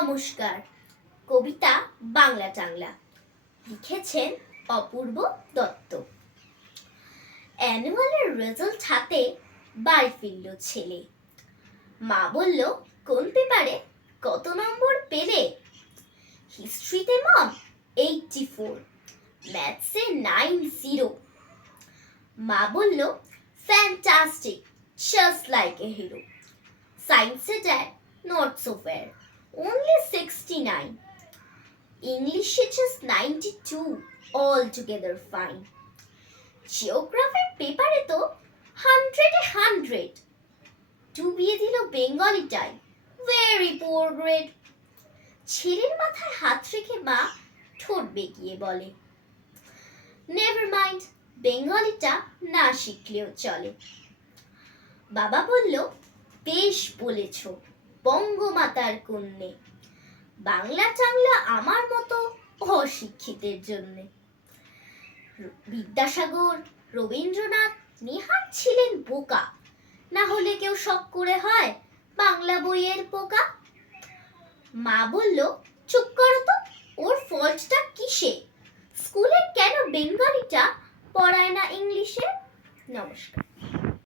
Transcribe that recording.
নমস্কার। কবিতা বাংলা টাংলা, লিখেছেন অপূর্ব দত্ত। অ্যানুয়ালের রেজাল্ট হাতে বাড়ি ফিরল ছেলে। মা বলল, কোন পেপারে কত নম্বর পেলে? হিস্ট্রিতে মম 84, ম্যাথসে 90। মা বলল, fantastic, just like a hero. সায়েন্সে dad not so fair, only 69. English just 92, altogether fine. Geography পেপারে তো 100 ডুবিয়ে দিল বেঙ্গলিটাই, very poor grade. ছেলের মাথায় হাত রেখে মা ঠোঁট বেঁকিয়ে বলে, never mind, বেঙ্গলিটা না শিখলেও চলে। বাবা বলল, বেশ বলেছ বঙ্গমাতার কন্যে, বাংলা টাংলা আমার মতো অশিক্ষিতের জন্যে। বিদ্যাসাগর, রবীন্দ্রনাথ, নেহাত ছিলেন বোকা, না হলে কেউ শখ করে হয় বাংলা বইয়ের পোকা। মা বলল, চুপ করো তো, ওর ফল্টটা কিসে? স্কুলে কেন বেঙ্গলিটা পড়ায় না ইংলিশে? নমস্কার।